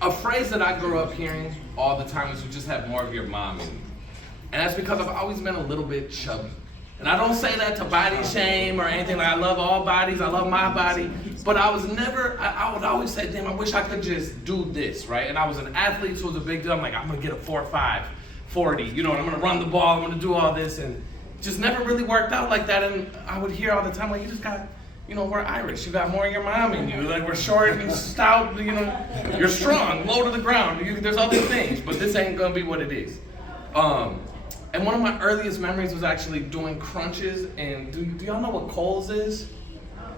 a phrase that I grew up hearing all the time is you just have more of your mom in you. And that's because I've always been a little bit chubby. And I don't say that to body shame or anything. Like, I love all bodies, I love my body. But I was never, I would always say, damn, I wish I could just do this, right? And I was an athlete, so it was a big deal. I'm like, I'm gonna get a 4.5, 40, you know, and I'm gonna run the ball, I'm gonna do all this. And just never really worked out like that. And I would hear all the time, like, you just got, you know, we're Irish. You got more of your mom in you. Like, we're short and stout, you know, you're strong, low to the ground. There's other things, but this ain't gonna be what it is. And one of my earliest memories was actually doing crunches. And do y'all know what Kohl's is?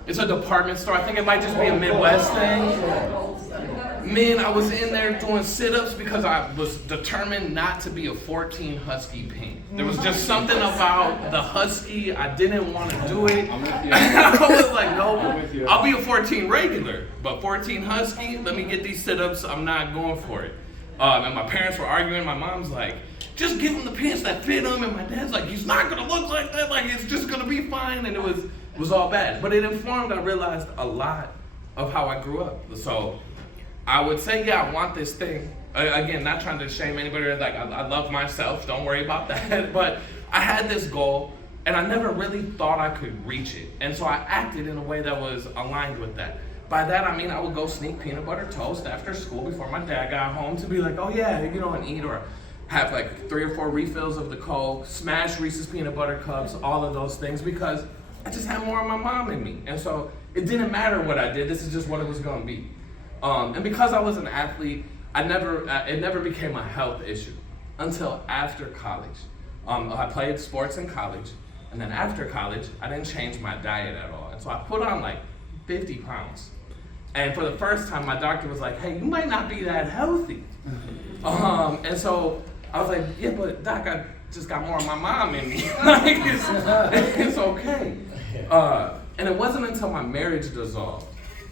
It's a department store. I think it might just be a Midwest thing. Man, I was in there doing sit-ups because I was determined not to be a 14 Husky pink. There was just something about the Husky, I didn't want to do it. I was like, no, I'll be a 14 regular, but 14 Husky, let me get these sit-ups, I'm not going for it. And my parents were arguing, my mom's like, just give him the pants that fit him, and my dad's like, he's not gonna look like that, like it's just gonna be fine, and it was all bad. But it informed, I realized, a lot of how I grew up. So I would say, yeah, I want this thing. Again, not trying to shame anybody, like I love myself, don't worry about that. But I had this goal, and I never really thought I could reach it. And so I acted in a way that was aligned with that. By that, I mean I would go sneak peanut butter toast after school before my dad got home to be like, oh yeah, you know, and eat, or have like 3 or 4 refills of the Coke, smash Reese's peanut butter cups, all of those things, because I just had more of my mom in me. And so it didn't matter what I did, this is just what it was gonna be. And because I was an athlete, it never became a health issue until after college. I played sports in college, and then after college, I didn't change my diet at all. And so I put on like 50 pounds. And for the first time, my doctor was like, hey, you might not be that healthy. And so I was like, yeah, but doc, I just got more of my mom in me. Like, it's okay. And it wasn't until my marriage dissolved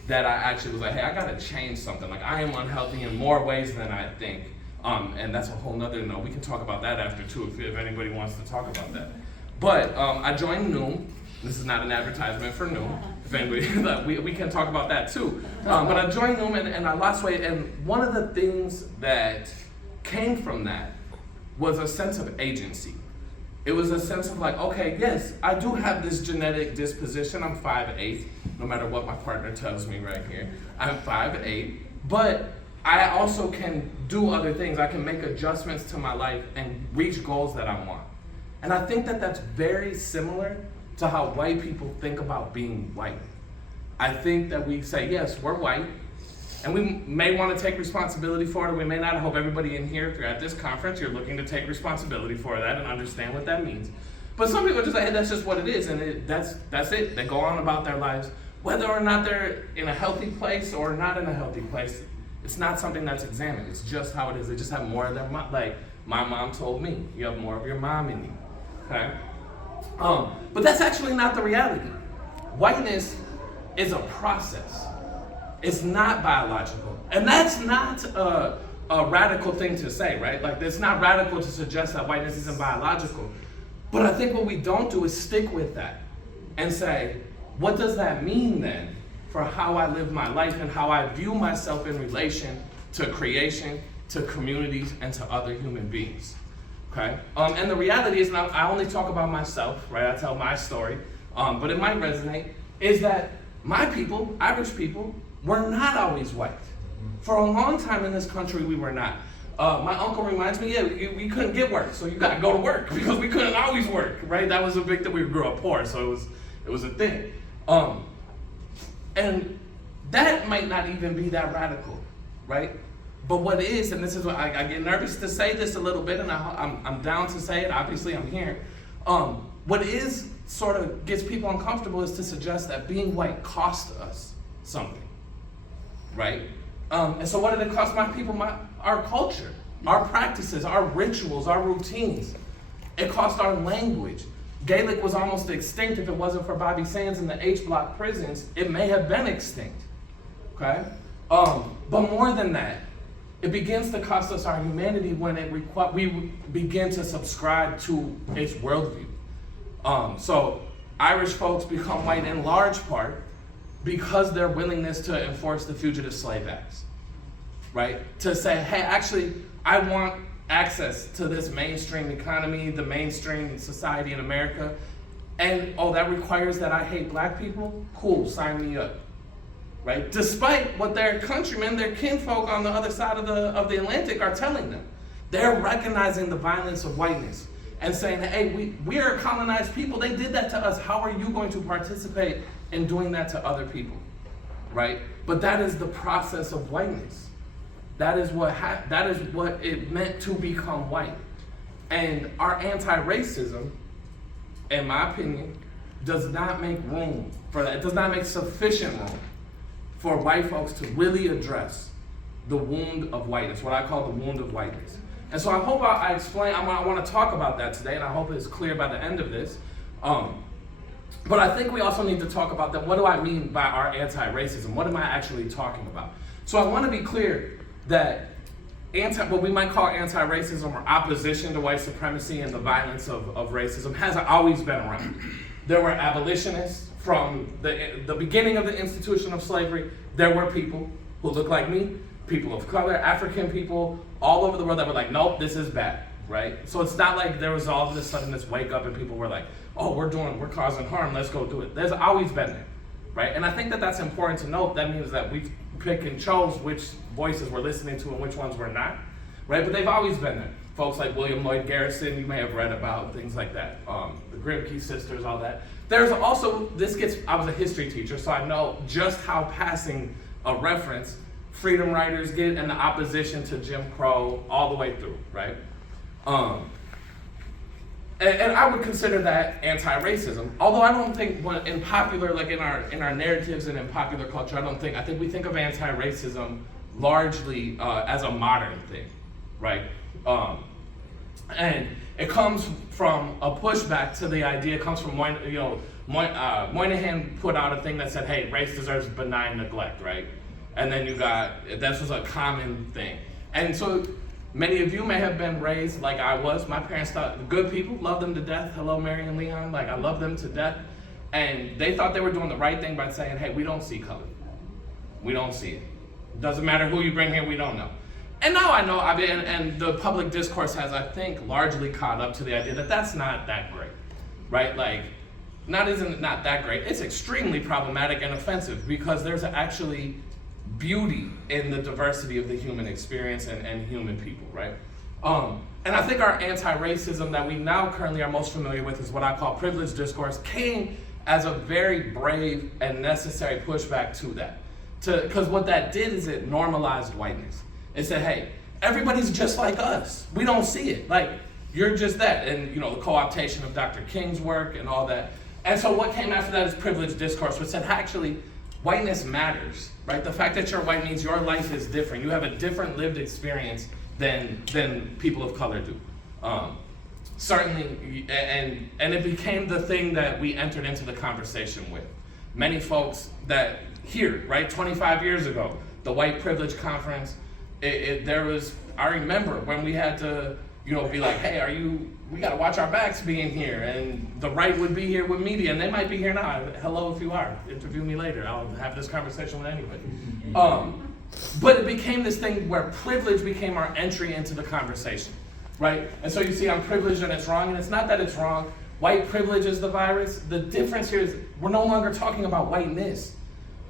that I actually was like, hey, I gotta change something. Like, I am unhealthy in more ways than I think. And that's a whole nother note. We can talk about that after too, if anybody wants to talk about that. But I joined Noom. This is not an advertisement for Noom. If anybody, we can talk about that too. But I joined Noom and I lost weight. And one of the things that came from that was a sense of agency. It was a sense of like, okay, yes, I do have this genetic disposition. I'm 5'8", no matter what my partner tells me right here. I'm 5'8", but I also can do other things. I can make adjustments to my life and reach goals that I want. And I think that that's very similar to how white people think about being white. I think that we say, yes, we're white, and we may want to take responsibility for it, or we may not. I hope everybody in here, if you're at this conference, you're looking to take responsibility for that and understand what that means. But some people just say, hey, that's just what it is, and that's it. They go on about their lives. Whether or not they're in a healthy place or not in a healthy place, it's not something that's examined. It's just how it is. They just have more of their mom. Like my mom told me, you have more of your mom in you, okay? But that's actually not the reality. Whiteness is a process. It's not biological. And that's not a radical thing to say, right? Like, it's not radical to suggest that whiteness isn't biological. But I think what we don't do is stick with that and say, what does that mean then for how I live my life and how I view myself in relation to creation, to communities, and to other human beings? Okay? And the reality is, now I only talk about myself, right? I tell my story, but it might resonate, is that my people, Irish people, were not always white. For a long time in this country, we were not. My uncle reminds me, yeah, we couldn't get work, so you gotta go to work, because we couldn't always work, right? That was a big thing. We grew up poor, so it was a thing. And that might not even be that radical, right? But what is, and this is what I get nervous to say this a little bit, and I'm down to say it, obviously I'm here. What is sort of gets people uncomfortable is to suggest that being white cost us something, right? And so what did it cost my people? Our culture, our practices, our rituals, our routines. It cost our language. Gaelic was almost extinct. If it wasn't for Bobby Sands in the H-block prisons, it may have been extinct, okay? But more than that, it begins to cost us our humanity when we begin to subscribe to its worldview. So Irish folks become white in large part because their willingness to enforce the Fugitive Slave Acts. right? To say, hey, actually, I want access to this mainstream economy, the mainstream society in America, and oh, that requires that I hate black people? Cool, sign me up, right? Despite what their countrymen, their kinfolk on the other side of the Atlantic are telling them. They're recognizing the violence of whiteness and saying, hey, we are colonized people. They did that to us. How are you going to participate in doing that to other people, right? But that is the process of whiteness. That is what it meant to become white. And our anti-racism, in my opinion, does not make room for that. It does not make sufficient room for white folks to really address the wound of whiteness, what I call the wound of whiteness. And so I hope I explain, I want to talk about that today, and I hope it's clear by the end of this. But I think we also need to talk about that. What do I mean by our anti-racism? What am I actually talking about? So I want to be clear that what we might call anti-racism or opposition to white supremacy and the violence of racism has always been around. There were abolitionists from the beginning of the institution of slavery. There were people who look like me, people of color, African people, all over the world that were like, nope, this is bad, right? So it's not like there was all of a sudden this wake up and people were like, oh, we're causing harm, let's go do it. There's always been there, right? And I think that that's important to note. That means that we pick and chose which voices we're listening to and which ones we're not, right? But they've always been there. Folks like William Lloyd Garrison, you may have read about things like that. The Grimke sisters, all that. There's also, I was a history teacher, so I know just how passing a reference freedom writers get and the opposition to Jim Crow all the way through, right? And I would consider that anti-racism, although I don't think in popular, like in our narratives and in popular culture, I think we think of anti-racism largely as a modern thing, right? And it comes from a pushback to the idea. It comes from Moynihan put out a thing that said, hey, race deserves benign neglect, right? And then this was a common thing. And so many of you may have been raised like I was. My parents thought good people, loved them to death. Hello, Mary and Leon, like I love them to death. And they thought they were doing the right thing by saying, hey, we don't see color. We don't see it. Doesn't matter who you bring here, we don't know. And now I know, and the public discourse has, I think, largely caught up to the idea that that's not that great, right? Like, isn't not that great. It's extremely problematic and offensive because there's actually beauty in the diversity of the human experience and human people, right? And I think our anti-racism that we now currently are most familiar with is what I call privileged discourse, came as a very brave and necessary pushback to that. Because what that did is it normalized whiteness. It said, hey, everybody's just like us. We don't see it. Like, you're just that. And, the co-optation of Dr. King's work and all that. And so what came after that is privileged discourse, which said, actually, whiteness matters, right? The fact that you're white means your life is different. You have a different lived experience than people of color do. Certainly, and it became the thing that we entered into the conversation with. Many folks that here, right, 25 years ago, the White Privilege Conference, I remember when we had to, be like, hey, we gotta watch our backs being here, and the right would be here with media, and they might be here now. Hello if you are, interview me later, I'll have this conversation with anybody. But it became this thing where privilege became our entry into the conversation, right? And so you see I'm privileged and it's wrong, and it's not that it's wrong. White privilege is the virus. The difference here is we're no longer talking about whiteness.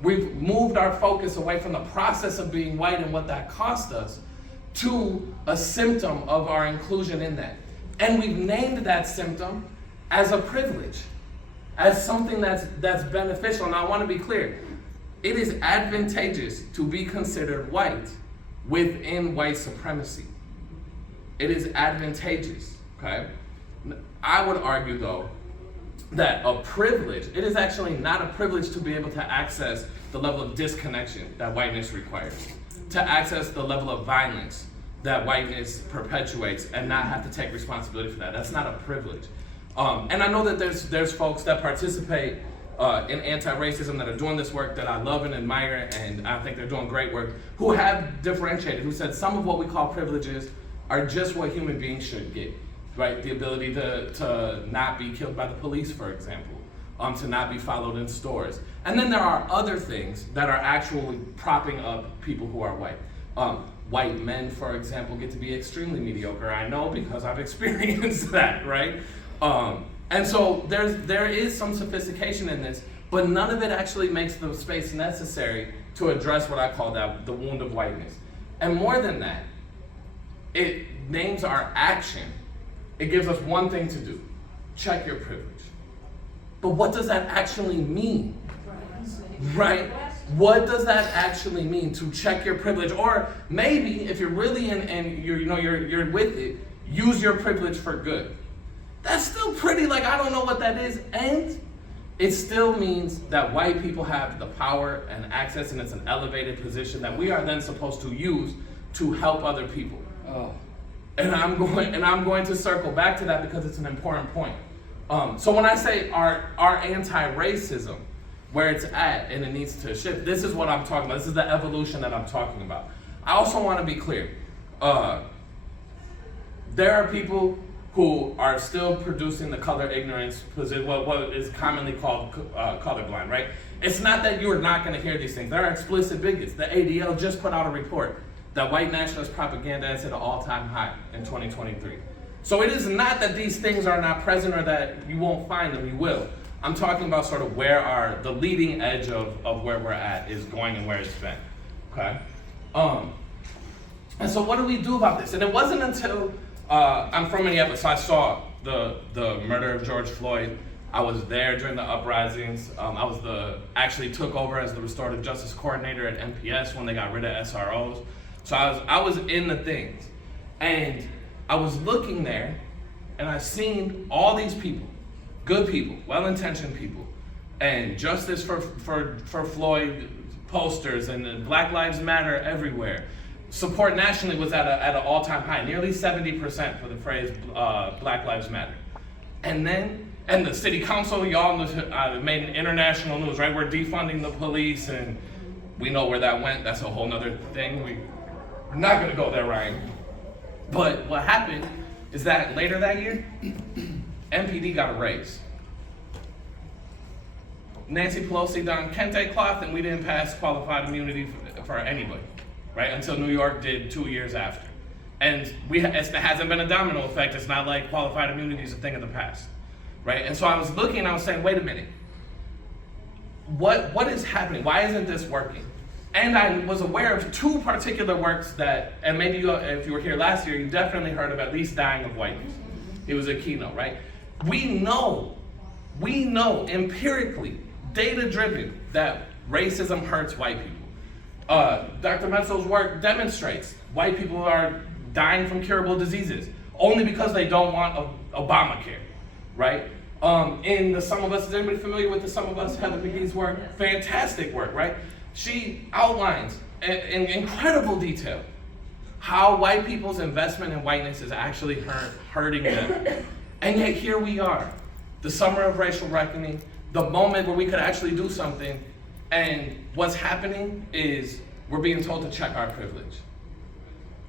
We've moved our focus away from the process of being white and what that cost us to a symptom of our inclusion in that. And we've named that symptom as a privilege, as something that's beneficial. Now I want to be clear. It is advantageous to be considered white within white supremacy. It is advantageous, okay? I would argue though, that a privilege, it is actually not a privilege to be able to access the level of disconnection that whiteness requires, to access the level of violence that whiteness perpetuates and not have to take responsibility for that. That's not a privilege. And I know that there's folks that participate in anti-racism that are doing this work that I love and admire, and I think they're doing great work, who have differentiated, who said some of what we call privileges are just what human beings should get. Right, the ability to not be killed by the police, for example, to not be followed in stores. And then there are other things that are actually propping up people who are white. white men, for example, get to be extremely mediocre. I know because I've experienced that, right? And so there is some sophistication in this, but none of it actually makes the space necessary to address what I call the wound of whiteness. And more than that, it names our action. It gives us one thing to do: check your privilege. But what does that actually mean? Right? What does that actually mean, to check your privilege? Or maybe if you're really you're with it, use your privilege for good. That's still pretty, like, I don't know what that is. And it still means that white people have the power and access, and it's an elevated position that we are then supposed to use to help other people. Oh. And I'm going to circle back to that because it's an important point. So when I say our anti-racism, where it's at and it needs to shift, this is what I'm talking about. This is the evolution that I'm talking about. I also want to be clear. There are people who are still producing the color ignorance position, what is commonly called colorblind, right? It's not that you are not going to hear these things. There are explicit bigots. The ADL just put out a report that white nationalist propaganda is at an all-time high in 2023. So it is not that these things are not present or that you won't find them, you will. I'm talking about sort of where the leading edge of where we're at is going and where it's been, okay? And so what do we do about this? And it wasn't until, I'm from Minneapolis, so I saw the murder of George Floyd. I was there during the uprisings. Actually took over as the restorative justice coordinator at MPS when they got rid of SROs. So I was in the things. And I was looking there, and I've seen all these people, good people, well-intentioned people, and justice for Floyd posters and Black Lives Matter everywhere. Support nationally was at an all-time high, nearly 70% for the phrase Black Lives Matter. And the city council, y'all made international news, right? We're defunding the police, and we know where that went. That's a whole nother thing. We're not gonna go there, Ryan. But what happened is that later that year, MPD got a raise. Nancy Pelosi done kente cloth, and we didn't pass qualified immunity for anybody, right? Until New York did 2 years after. And it hasn't been a domino effect. It's not like qualified immunity is a thing of the past, right? And so I was looking and I was saying, wait a minute. What is happening? Why isn't this working? And I was aware of two particular works that, and maybe if you were here last year, you definitely heard of At Least Dying of Whiteness. It was a keynote, right? We know empirically, data-driven, that racism hurts white people. Dr. Metzel's work demonstrates white people are dying from curable diseases only because they don't want Obamacare, right? In the Sum of Us, is anybody familiar with the Sum of Us, Heather McGee's work? Fantastic work, right? She outlines in incredible detail how white people's investment in whiteness is actually hurting them. And yet here we are, the summer of racial reckoning, the moment where we could actually do something, and what's happening is we're being told to check our privilege.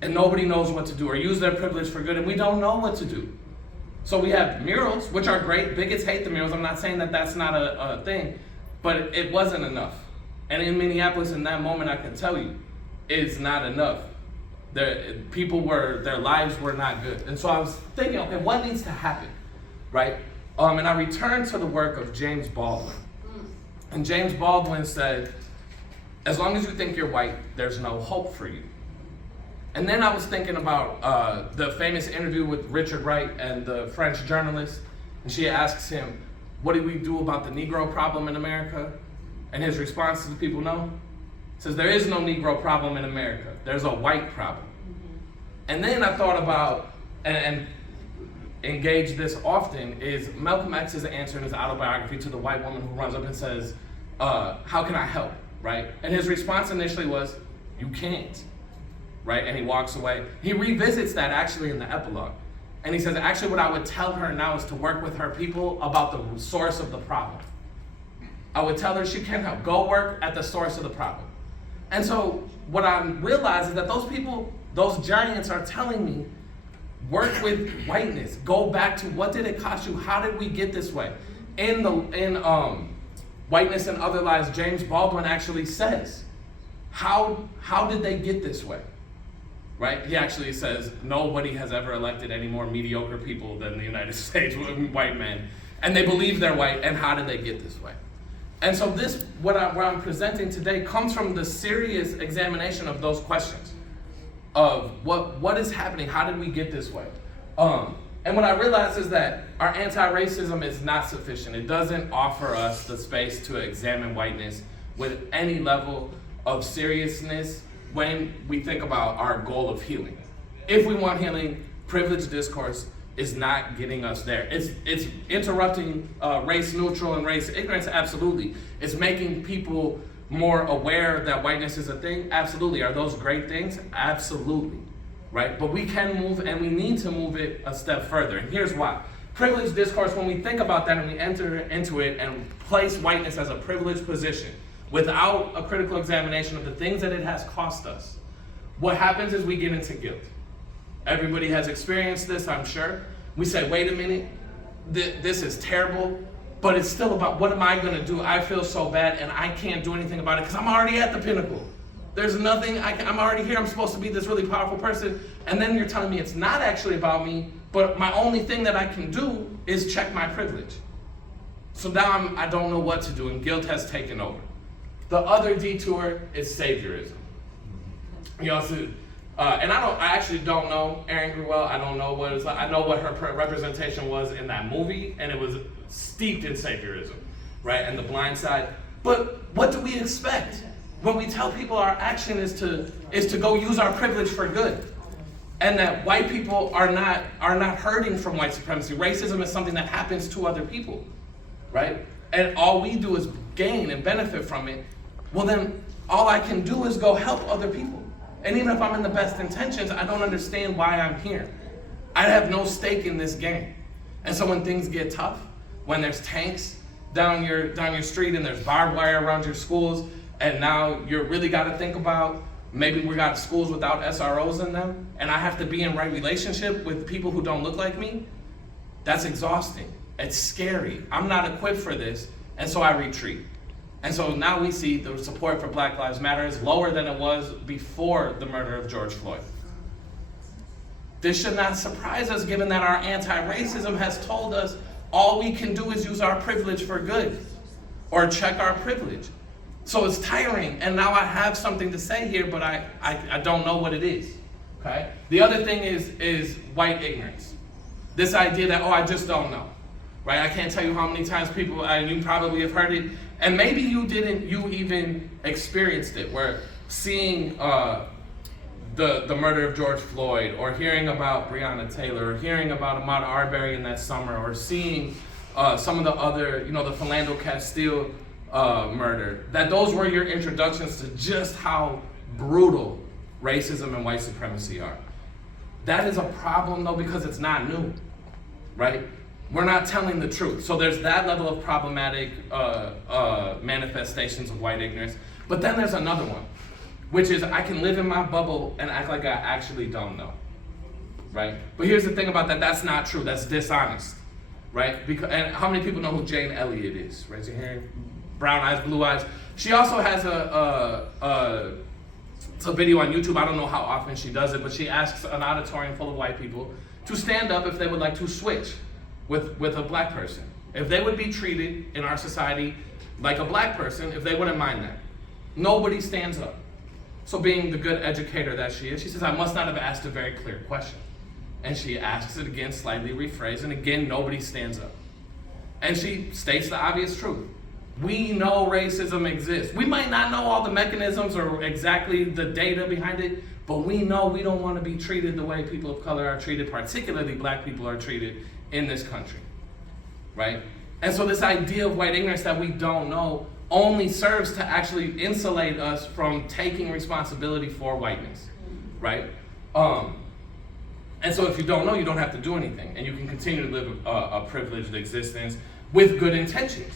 And nobody knows what to do or use their privilege for good, and we don't know what to do. So we have murals, which are great. Bigots hate the murals. I'm not saying that that's not a thing, but it wasn't enough. And in Minneapolis, in that moment, I can tell you, it's not enough. Their lives were not good. And so I was thinking, okay, what needs to happen, right? And I returned to the work of James Baldwin. And James Baldwin said, as long as you think you're white, there's no hope for you. And then I was thinking about the famous interview with Richard Wright and the French journalist. And she asks him, what do we do about the Negro problem in America? And his response to the people know, says there is no Negro problem in America. There's a white problem. And then I thought about, and engage this often, is Malcolm X's answer in his autobiography to the white woman who runs up and says, how can I help, right? And his response initially was, you can't, right? And he walks away. He revisits that actually in the epilogue. And he says, actually what I would tell her now is to work with her people about the source of the problem. I would tell her she can help. Go work at the source of the problem. And so what I realized is that those people, those giants are telling me, work with whiteness. Go back to what did it cost you? How did we get this way? In Whiteness and Other Lies, James Baldwin actually says, how did they get this way? right? He actually says nobody has ever elected any more mediocre people than the United States, white men. And they believe they're white, and how did they get this way? And so what I'm presenting today comes from the serious examination of those questions of what is happening, how did we get this way? And what I realized is that our anti-racism is not sufficient. It doesn't offer us the space to examine whiteness with any level of seriousness when we think about our goal of healing. If we want healing, privileged discourse is not getting us there. It's interrupting race neutral and race ignorance, absolutely. It's making people more aware that whiteness is a thing, absolutely. Are those great things? Absolutely, right? But we can move, and we need to move it a step further. And here's why. Privileged discourse, when we think about that and we enter into it and place whiteness as a privileged position without a critical examination of the things that it has cost us, what happens is we get into guilt. Everybody has experienced this, I'm sure. We say, wait a minute, this is terrible, but it's still about what am I gonna do? I feel so bad and I can't do anything about it because I'm already at the pinnacle. There's nothing, I'm already here, I'm supposed to be this really powerful person. And then you're telling me it's not actually about me, but my only thing that I can do is check my privilege. So now I don't know what to do, and guilt has taken over. The other detour is saviorism. You also, and I actually don't know Erin Gruwell. I don't know what it's like. I know what her representation was in that movie, and it was steeped in saviorism, right? And the blind side. But what do we expect when we tell people our action is to go use our privilege for good, and that white people are not hurting from white supremacy? Racism is something that happens to other people, right? And all we do is gain and benefit from it. Well, then all I can do is go help other people. And even if I'm in the best intentions, I don't understand why I'm here. I have no stake in this game. And so when things get tough, when there's tanks down your street and there's barbed wire around your schools, and now you really got to think about maybe we got schools without SROs in them, and I have to be in right relationship with people who don't look like me, that's exhausting. It's scary. I'm not equipped for this, and so I retreat. And so now we see the support for Black Lives Matter is lower than it was before the murder of George Floyd. This should not surprise us, given that our anti-racism has told us all we can do is use our privilege for good or check our privilege. So it's tiring, and now I have something to say here, but I don't know what it is, okay? The other thing is white ignorance. This idea that, I just don't know, right? I can't tell you how many times people, and you probably have heard it, and maybe you even experienced it, where seeing the murder of George Floyd, or hearing about Breonna Taylor, or hearing about Ahmaud Arbery in that summer, or seeing some of the other, the Philando Castile murder, that those were your introductions to just how brutal racism and white supremacy are. That is a problem though, because it's not new, right? We're not telling the truth. So there's that level of problematic manifestations of white ignorance. But then there's another one, which is I can live in my bubble and act like I actually don't know, right? But here's the thing about that, that's not true, that's dishonest, right? And how many people know who Jane Elliott is? Raise your hand. Brown eyes, blue eyes. She also has a video on YouTube. I don't know how often she does it, but she asks an auditorium full of white people to stand up if they would like to switch with a black person. If they would be treated in our society like a black person, if they wouldn't mind that. Nobody stands up. So being the good educator that she is, she says, I must not have asked a very clear question. And she asks it again, slightly rephrased, and again, nobody stands up. And she states the obvious truth. We know racism exists. We might not know all the mechanisms or exactly the data behind it, but we know we don't want to be treated the way people of color are treated, particularly black people are treated in this country, right? And so this idea of white ignorance that we don't know only serves to actually insulate us from taking responsibility for whiteness, right? And so if you don't know, you don't have to do anything, and you can continue to live a privileged existence with good intentions.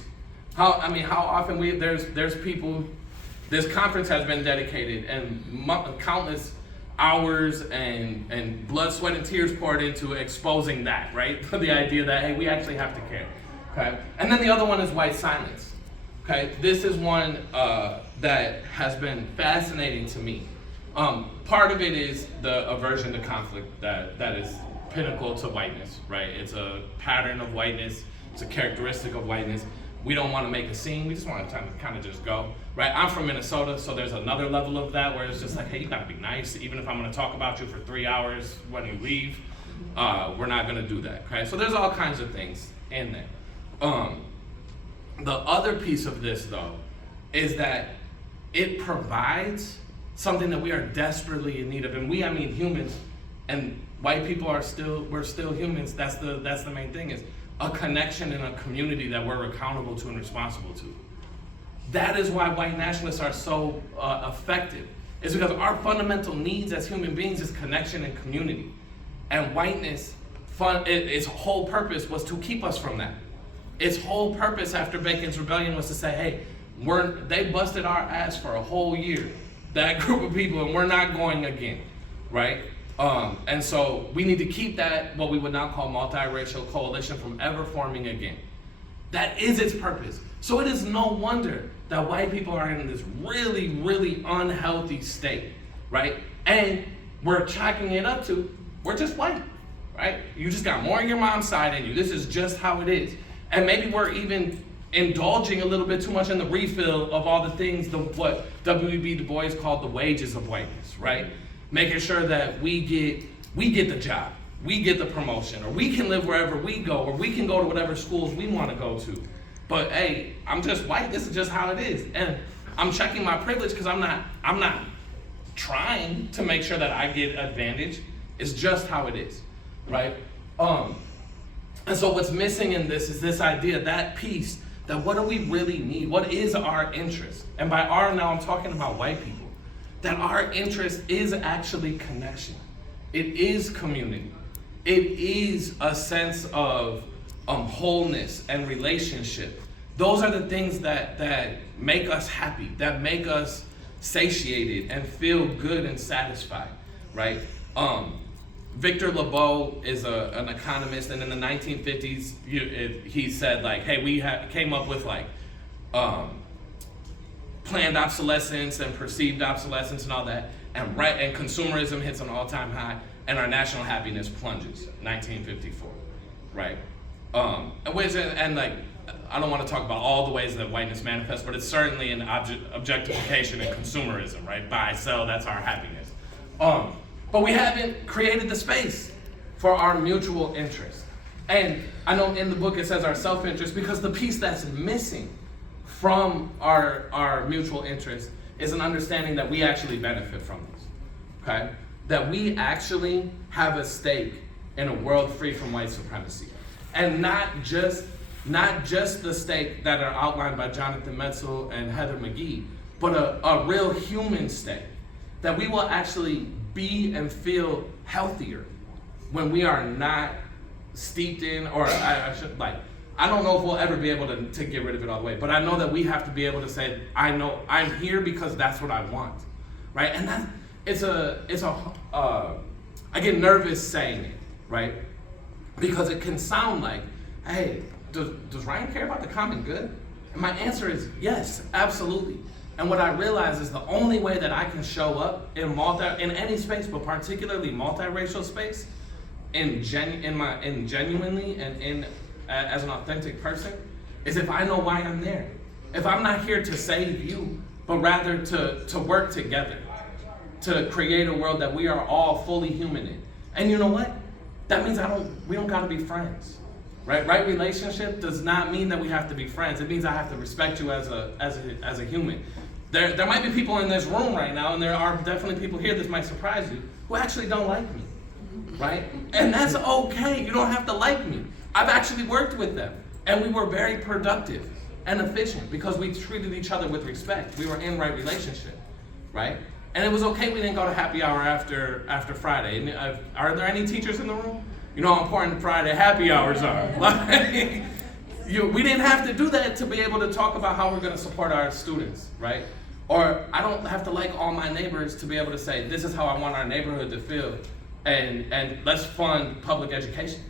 How often there's people, this conference has been dedicated and countless hours and blood, sweat, and tears poured into exposing that, right? The idea that, hey, we actually have to care, okay? And then the other one is white silence, okay? This is one that has been fascinating to me, Part of it is the aversion to conflict that is pinnacle to whiteness, right? It's a pattern of whiteness. It's a characteristic of whiteness. We don't want to make a scene. We just want to kind of just go, right? I'm from Minnesota, so there's another level of that where it's just like, hey, you got to be nice. Even if I'm going to talk about you for 3 hours when you leave, we're not going to do that, okay? So there's all kinds of things in there. The other piece of this, though, is that it provides something that we are desperately in need of. And I mean humans, and white people we're still humans. That's the main thing, is a connection and a community that we're accountable to and responsible to. That is why white nationalists are so effective. It's because our fundamental needs as human beings is connection and community. And whiteness, its whole purpose was to keep us from that. Its whole purpose after Bacon's Rebellion was to say, hey, they busted our ass for a whole year, that group of people, and we're not going again, right? And so we need to keep that, what we would now call multiracial coalition, from ever forming again. That is its purpose. So it is no wonder that white people are in this really, really unhealthy state, right? And we're chalking it up to, we're just white, right? You just got more of your mom's side in you. This is just how it is. And maybe we're even indulging a little bit too much in the refill of all the things, what W.E.B. Du Bois called the wages of whiteness, right? Making sure that we get the job, we get the promotion, or we can live wherever we go, or we can go to whatever schools we want to go to. But hey, I'm just white, this is just how it is. And I'm checking my privilege because I'm not trying to make sure that I get advantage. It's just how it is, right? And so what's missing in this is this idea, that piece, that what do we really need? What is our interest? And by our now, I'm talking about white people. That our interest is actually connection. It is community. It is a sense of wholeness and relationship. Those are the things that make us happy, that make us satiated and feel good and satisfied, right? Victor Lebeau is an economist, and in the 1950s, he said, like, hey, we came up with like planned obsolescence and perceived obsolescence and all that, and consumerism hits an all-time high, and our national happiness plunges, 1954, right? And like, I don't want to talk about all the ways that whiteness manifests, but it's certainly an objectification and consumerism, right? Buy, sell, that's our happiness. But we haven't created the space for our mutual interest. And I know in the book it says our self-interest, because the piece that's missing from our mutual interest is an understanding that we actually benefit from this, okay? That we actually have a stake in a world free from white supremacy. And not just the stake that are outlined by Jonathan Metzl and Heather McGee, but a real human stake. That we will actually be and feel healthier when we are not steeped in, or I don't know if we'll ever be able to get rid of it all the way, but I know that we have to be able to say, I know I'm here because that's what I want, right? And I get nervous saying it, right? Because it can sound like, hey, does Ryan care about the common good? And my answer is yes, absolutely. And what I realize is the only way that I can show up in any space, but particularly multiracial space, genuinely and as an authentic person, is if I know why I'm there. If I'm not here to save you, but rather to work together, to create a world that we are all fully human in. And you know what? That means we don't gotta be friends. Right? Right relationship does not mean that we have to be friends. It means I have to respect you as a human. There might be people in this room right now, and there are definitely people here, this might surprise you, who actually don't like me, right? And that's okay, you don't have to like me. I've actually worked with them, and we were very productive and efficient because we treated each other with respect. We were in right relationship, right? And it was okay we didn't go to happy hour after Friday. And, are there any teachers in the room? You know how important Friday happy hours are. We didn't have to do that to be able to talk about how we're going to support our students, right? Or I don't have to like all my neighbors to be able to say, this is how I want our neighborhood to feel, and let's fund public education,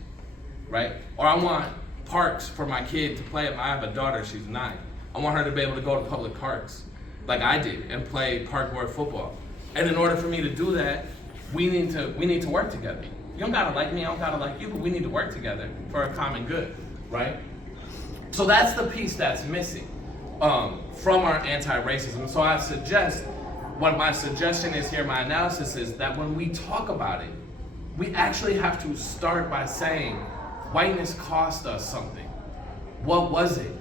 right? Or I want parks for my kid to play. I have a daughter, she's 9. I want her to be able to go to public parks like I did and play park board football. And in order for me to do that, we need to work together. You don't gotta like me, I don't gotta like you, but we need to work together for a common good, right? So that's the piece that's missing from our anti-racism. So I suggest, what my suggestion is here, my analysis is that when we talk about it, we actually have to start by saying, whiteness cost us something. What was it?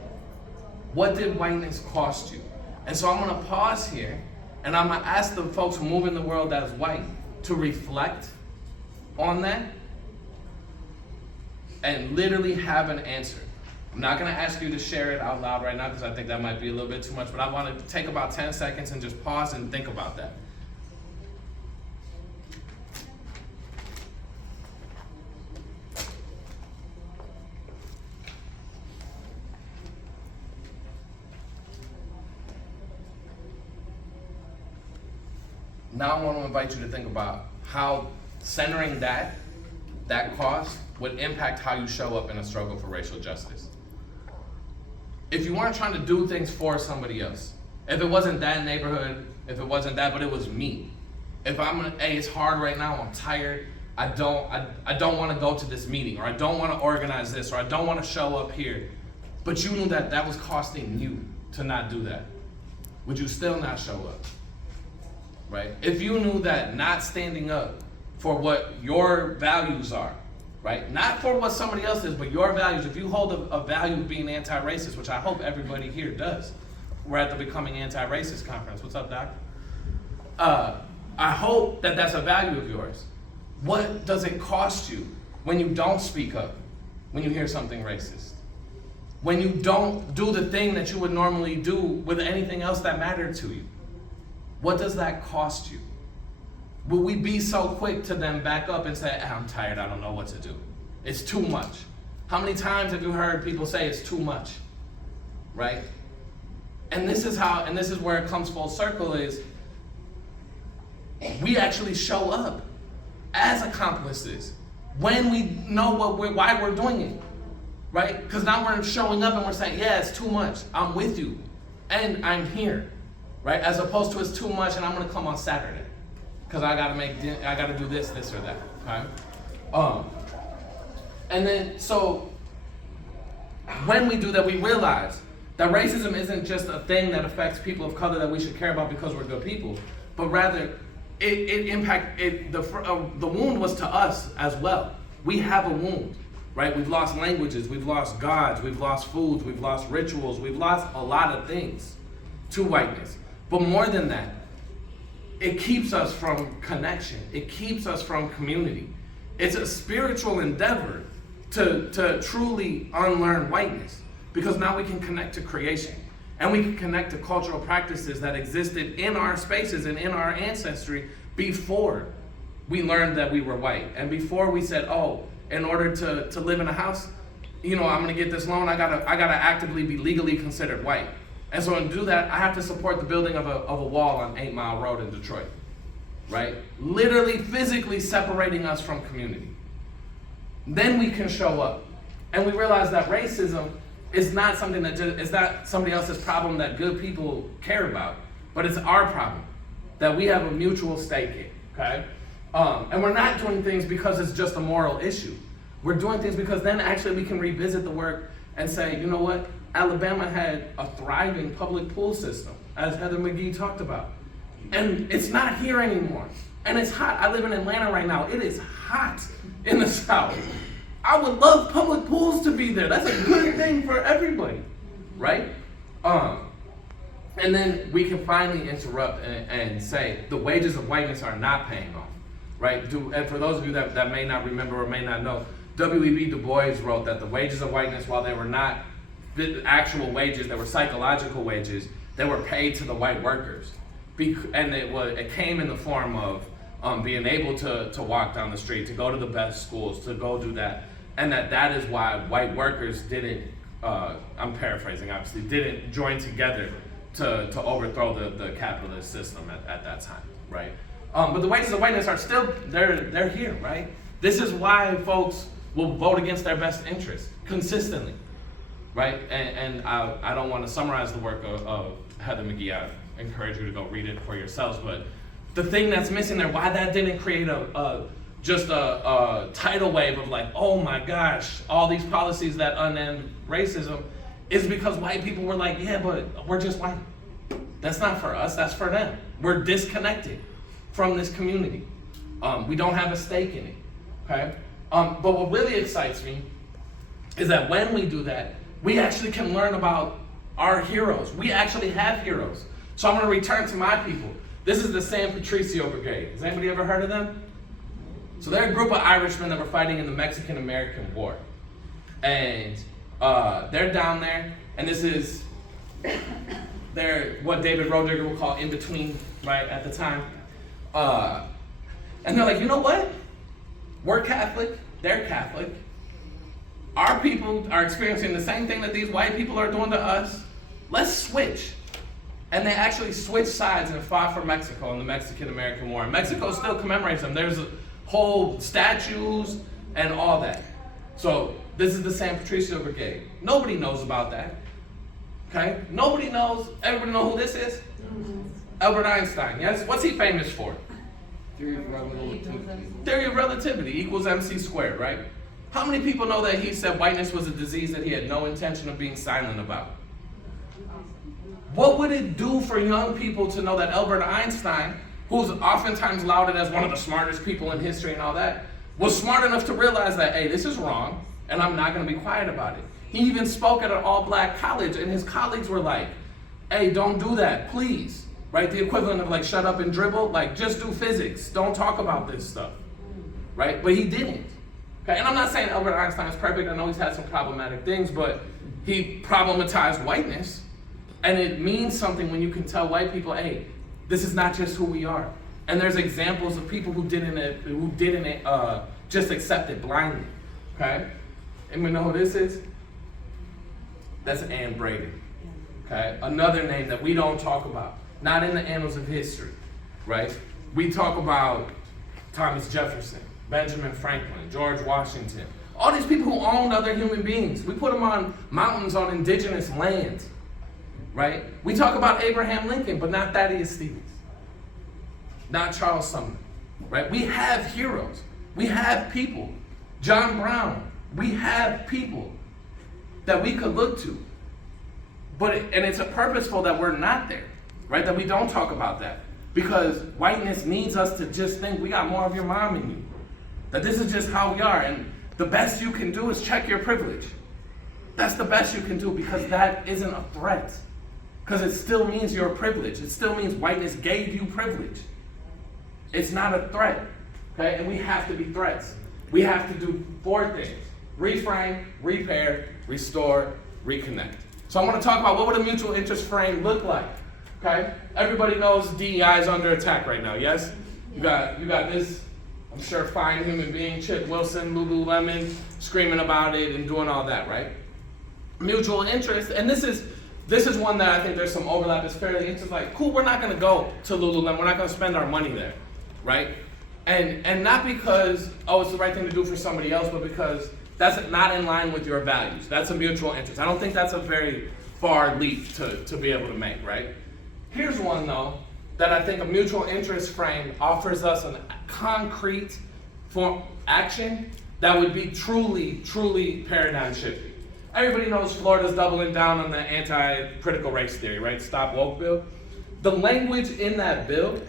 What did whiteness cost you? And so I'm gonna pause here, and I'm gonna ask the folks who move in the world as white to reflect on that and literally have an answer. I'm not gonna ask you to share it out loud right now because I think that might be a little bit too much, but I wanna take about 10 seconds and just pause and think about that. Now I want to invite you to think about how centering that cost would impact how you show up in a struggle for racial justice. If you weren't trying to do things for somebody else, if it wasn't that neighborhood, if it wasn't that, but it was me. If I'm gonna, hey, it's hard right now, I'm tired, I don't want to go to this meeting, or I don't want to organize this, or I don't want to show up here, but you knew that that was costing you to not do that, would you still not show up? Right? If you knew that not standing up for what your values are, right? Not for what somebody else is, but your values. If you hold a value of being anti-racist, which I hope everybody here does. We're at the Becoming Anti-Racist conference. What's up, Doc? I hope that that's a value of yours. What does it cost you when you don't speak up, when you hear something racist? When you don't do the thing that you would normally do with anything else that mattered to you? What does that cost you? Will we be so quick to then back up and say, I'm tired, I don't know what to do. It's too much. How many times have you heard people say it's too much, right? And this is where it comes full circle is, we actually show up as accomplices when we know why we're doing it, right? Because now we're showing up and we're saying, yeah, it's too much, I'm with you, and I'm here. Right? As opposed to it's too much and I'm gonna come on Saturday because I gotta do this or that. Okay? And then so when we do that, we realize that racism isn't just a thing that affects people of color that we should care about because we're good people, but rather the wound was to us as well. We have a wound, right? We've lost languages, we've lost gods, we've lost foods, we've lost rituals, we've lost a lot of things to whiteness. But more than that, it keeps us from connection. It keeps us from community. It's a spiritual endeavor to truly unlearn whiteness, because now we can connect to creation and we can connect to cultural practices that existed in our spaces and in our ancestry before we learned that we were white. And before we said, oh, in order to live in a house, I'm gonna get this loan, I gotta actively be legally considered white. And so to do that, I have to support the building of a wall on 8 Mile Road in Detroit, right? Literally, physically separating us from community. Then we can show up. And we realize that racism is not something it's not somebody else's problem that good people care about, but it's our problem that we have a mutual stake in, okay? And we're not doing things because it's just a moral issue. We're doing things because then actually we can revisit the work and say, you know what? Alabama had a thriving public pool system, as Heather McGee talked about. And it's not here anymore. And it's hot. I live in Atlanta right now. It is hot in the South. I would love public pools to be there. That's a good thing for everybody, right? And then we can finally interrupt and say the wages of whiteness are not paying off, right? And for those of you that may not remember or may not know, W.E.B. Du Bois wrote that the wages of whiteness, while they were not the actual wages, they were psychological wages, they were paid to the white workers. And it came in the form of being able to walk down the street, to go to the best schools, to go do that. And that is why white workers didn't, I'm paraphrasing obviously, didn't join together to overthrow the capitalist system at that time, right? But the wages of whiteness are still, they're here, right? This is why folks will vote against their best interests consistently, right? And I don't want to summarize the work of Heather McGee. I encourage you to go read it for yourselves, but the thing that's missing there, why that didn't create just a tidal wave of like, oh my gosh, all these policies that unend racism, is because white people were like, yeah, but we're just white. That's not for us, that's for them. We're disconnected from this community. We don't have a stake in it, okay? But what really excites me is that when we do that, we actually can learn about our heroes. We actually have heroes. So I'm gonna return to my people. This is the San Patricio Brigade. Has anybody ever heard of them? So they're a group of Irishmen that were fighting in the Mexican-American War. And they're down there, and this is what David Roediger would call in between, right, at the time. And they're like, you know what? We're Catholic, they're Catholic. Our people are experiencing the same thing that these white people are doing to us. Let's switch. And they actually switched sides and fought for Mexico in the Mexican-American War. And Mexico still commemorates them. There's whole statues and all that. So this is the San Patricio Brigade. Nobody knows about that. Okay? Nobody knows. Everybody know who this is? Mm-hmm. Albert Einstein, yes? What's he famous for? Theory of relativity. Theory of relativity equals MC squared, right? How many people know that he said whiteness was a disease that he had no intention of being silent about? What would it do for young people to know that Albert Einstein, who's oftentimes lauded as one of the smartest people in history and all that, was smart enough to realize that, hey, this is wrong, and I'm not going to be quiet about it. He even spoke at an all-black college, and his colleagues were like, hey, don't do that, please. Right? The equivalent of like, shut up and dribble, like, just do physics. Don't talk about this stuff. Right? But he didn't. Okay? And I'm not saying Albert Einstein is perfect. I know he's had some problematic things, but he problematized whiteness. And it means something when you can tell white people, hey, this is not just who we are. And there's examples of people who didn't just accept it blindly. Okay? And we know who this is? That's Anne Brady. Okay? Another name that we don't talk about. Not in the annals of history. Right? We talk about Thomas Jefferson, Benjamin Franklin, George Washington. All these people who owned other human beings. We put them on mountains on indigenous lands. Right? We talk about Abraham Lincoln, but not Thaddeus Stevens. Not Charles Sumner. Right? We have heroes. We have people. John Brown. We have people that we could look to. And it's a purposeful that we're not there. Right? That we don't talk about that. Because whiteness needs us to just think we got more of your mom in you. That this is just how we are. And the best you can do is check your privilege. That's the best you can do, because that isn't a threat. Because it still means you're privileged. It still means whiteness gave you privilege. It's not a threat. Okay? And we have to be threats. We have to do 4 things. Reframe, repair, restore, reconnect. So I want to talk about what would a mutual interest frame look like. Okay? Everybody knows DEI is under attack right now, yes? You got this, I'm sure, fine human being, Chip Wilson, Lululemon, screaming about it and doing all that, right? Mutual interest, and this is one that I think there's some overlap. It's fairly interesting. Like, cool, we're not going to go to Lululemon. We're not going to spend our money there, right? And not because, oh, it's the right thing to do for somebody else, but because that's not in line with your values. That's a mutual interest. I don't think that's a very far leap to be able to make, right? Here's one, though, that I think a mutual interest frame offers us a concrete form action that would be truly, truly paradigm shifting. Everybody knows Florida's doubling down on the anti-critical race theory, right? Stop Woke bill. The language in that bill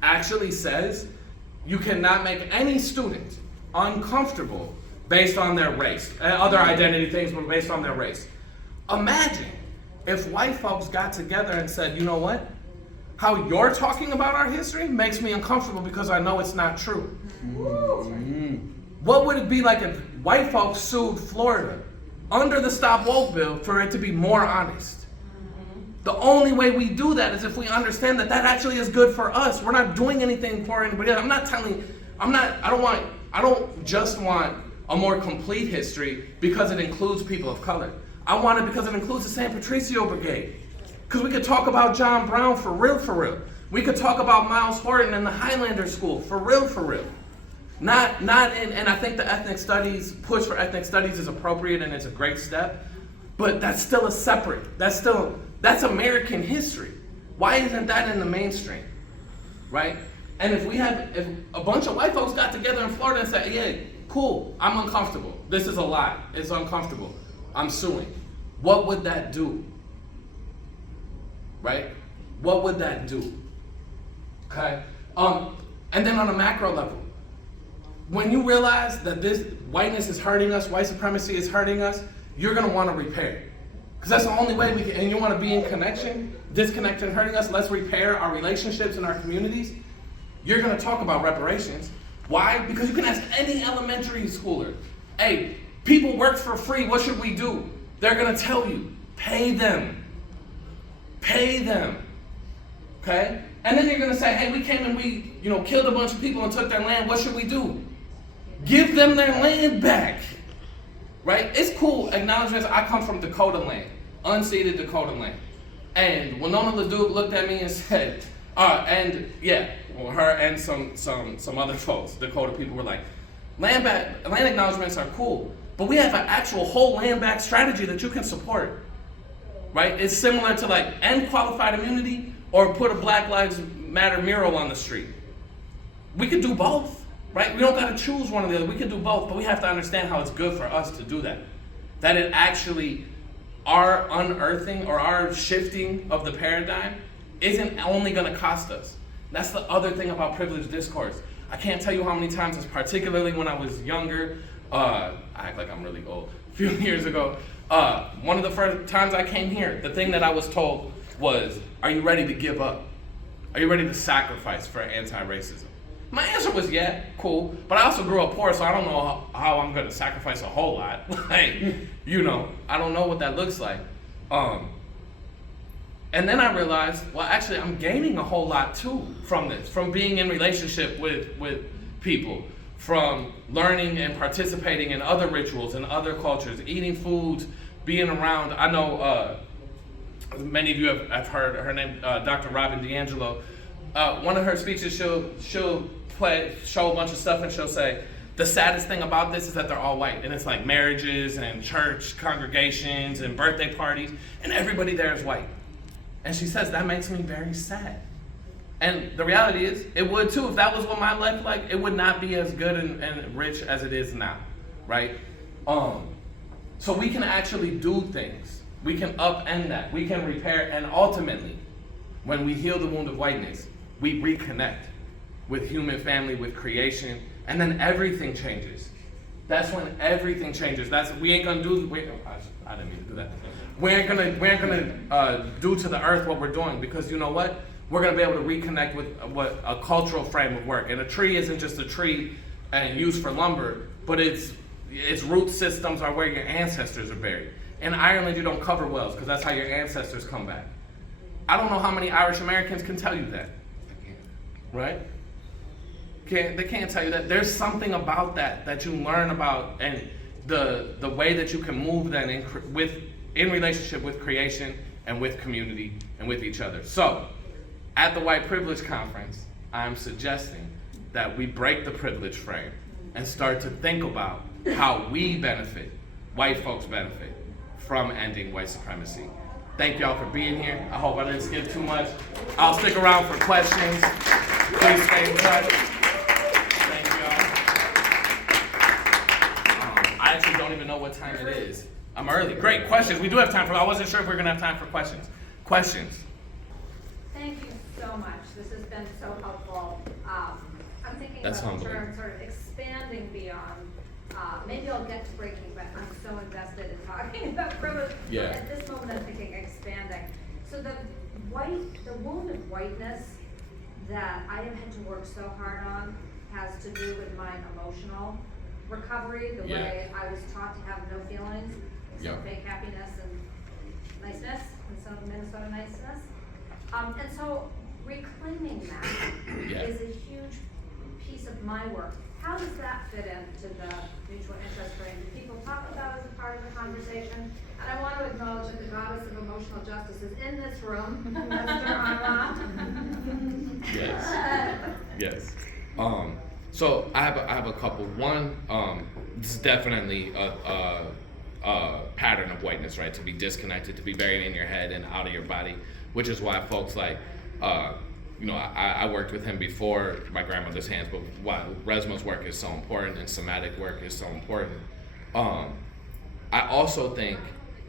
actually says you cannot make any student uncomfortable based on their race, and other identity things, but based on their race. Imagine if white folks got together and said, you know what? How you're talking about our history makes me uncomfortable because I know it's not true. Mm-hmm. What would it be like if white folks sued Florida under the Stop Woke bill for it to be more honest? The only way we do that is if we understand that that actually is good for us. We're not doing anything for anybody else. I don't just want a more complete history because it includes people of color. I want it because it includes the San Patricio Brigade. Because we could talk about John Brown for real. We could talk about Miles Horton and the Highlander School for real. And I think the ethnic studies, push for ethnic studies is appropriate and it's a great step, but that's still that's American history. Why isn't that in the mainstream? right? And if a bunch of white folks got together in Florida and said, yeah, cool, I'm uncomfortable. This is a lie. It's uncomfortable. I'm suing. What would that do? Right? What would that do? Okay? And then on a macro level, when you realize that this whiteness is hurting us, white supremacy is hurting us, you're gonna wanna repair. Because that's the only way we can, and you wanna be in connection, disconnected and hurting us, let's repair our relationships in our communities. You're gonna talk about reparations. Why? Because you can ask any elementary schooler, hey, people work for free, what should we do? They're gonna tell you, pay them. Pay them. Okay? And then you're gonna say, hey, we came and we, killed a bunch of people and took their land, what should we do? Give them their land back. Right? It's cool, acknowledgements. I come from Dakota land, unceded Dakota land. And Winona LaDuke looked at me and said, her and some other folks, Dakota people were like, land acknowledgements are cool, but we have an actual whole land back strategy that you can support. Right? It's similar to like end qualified immunity or put a Black Lives Matter mural on the street. We could do both. Right? We don't gotta choose one or the other. We can do both, but we have to understand how it's good for us to do that. That it actually, our unearthing or our shifting of the paradigm isn't only gonna cost us. That's the other thing about privileged discourse. I can't tell you how many times, particularly when I was younger, I act like I'm really old, a few years ago, one of the first times I came here, the thing that I was told was, are you ready to give up? Are you ready to sacrifice for anti-racism? My answer was, yeah, cool, but I also grew up poor, so I don't know how I'm gonna sacrifice a whole lot. I don't know what that looks like. And then I realized, well, actually, I'm gaining a whole lot too from this, from being in relationship with people, from learning and participating in other rituals and other cultures, eating foods, being around. I know many of you have heard her name, Dr. Robin DiAngelo. One of her speeches, she'll show a bunch of stuff and she'll say, the saddest thing about this is that they're all white. And it's like marriages and church congregations and birthday parties, and everybody there is white. And she says, that makes me very sad. And the reality is, it would too. If that was what my life like, it would not be as good and rich as it is now, right? So we can actually do things. We can upend that. We can repair, and ultimately, when we heal the wound of whiteness, we reconnect with human family, with creation, and then everything changes. That's when everything changes. I didn't mean to do that. We ain't gonna do to the earth what we're doing, because you know what? We're gonna be able to reconnect with what a cultural frame of work. And a tree isn't just a tree and used for lumber, but its root systems are where your ancestors are buried. In Ireland, you don't cover wells because that's how your ancestors come back. I don't know how many Irish Americans can tell you that, right? They can't tell you that. There's something about that you learn about, and the way that you can move then in relationship with creation and with community and with each other. So, at the White Privilege Conference, I'm suggesting that we break the privilege frame and start to think about how we benefit, white folks benefit, from ending white supremacy. Thank y'all for being here. I hope I didn't skip too much. I'll stick around for questions. Please stay in touch. Thank y'all. I actually don't even know what time it is. I'm early. Great, questions. We do have time for, I wasn't sure if we were gonna have time for questions. Questions? Thank you so much. This has been so helpful. I'm thinking That's about humbling. terms sort of expanding beyond, maybe I'll get to breaking, but I'm so invested in talking about privilege. Yeah. At this moment, I'm thinking expanding. So the wound of whiteness that I have had to work so hard on has to do with my emotional recovery, the Yeah. way I was taught to have no feelings, some Yeah. fake happiness and niceness, and some Minnesota niceness. And so reclaiming that Yeah. is a huge piece of my work. How does that fit into the mutual interest frame? Do people talk about it as a part of the conversation? And I want to acknowledge that the goddess of emotional justice is in this room, Esther Anna. Yes. So I have a couple. One, this is definitely a pattern of whiteness, right? To be disconnected, to be buried in your head and out of your body, which is why folks like I worked with him before my grandmother's hands, but why Resmo's work is so important and somatic work is so important. I also think